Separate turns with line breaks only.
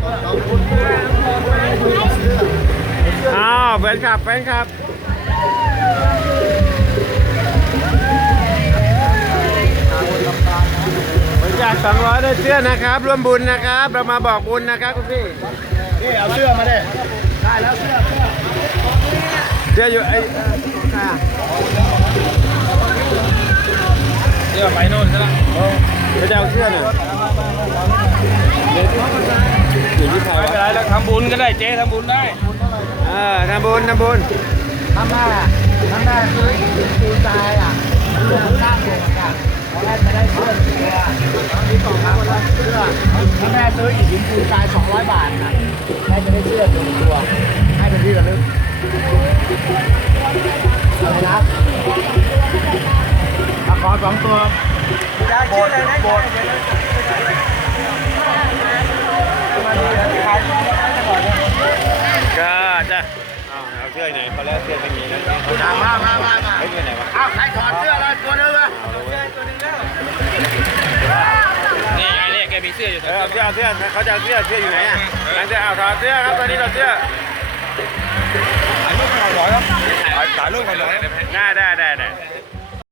อ้าวแฟนคลับบริจาค200ได้เสื้อนะครับร่วมบุญนะครับเรามาบอกบุญนะครับคุณพี่
นี่เอาเสื้อมาดิได้แล้วเสื้อ
อยู่ไอ้
เดี๋ยวไปโน่นซะละ
ไปเอาเสื้อหน่อยอยู่ที่ใคร
ไม่เป็นไรแล้วทำบุญก็ได้เจ๊ทำบุญได้
ทำบุญ
ทำหน้าซื้อปูนทรายอ่ะรวมสร้างโรงงานตอนแรกไม่ได้เสื้อตัวที่2ครับเสื้อถ้าแม่ซื้ออีกหินปูนทราย200 บาทนะแม่จะได้เสื้อ1 ตัวให้เป็นที่ระลึกอะไรนะขอ2 ตัวโบดโบด
ก็จะเอาเสื้อไหนเขาแล้วเสื้อไม่มีแล้ว
มา
เฮ้ยเสื้อไหนวะ
อ้าวใครถอดเสื้อเลยตัวนึงวะ
นี่ไงเนี่ยแกมีเสื้ออยู่
เอาเสื้อเขาจะเอาเสื้ออยู่ไหนอ่ะหลังจากเอาถอดเสื้อครับตอนนี้ถอดเสื้อ
ถ่ายรูปหน่อยครับถ่ายรูปหน่อย
ได้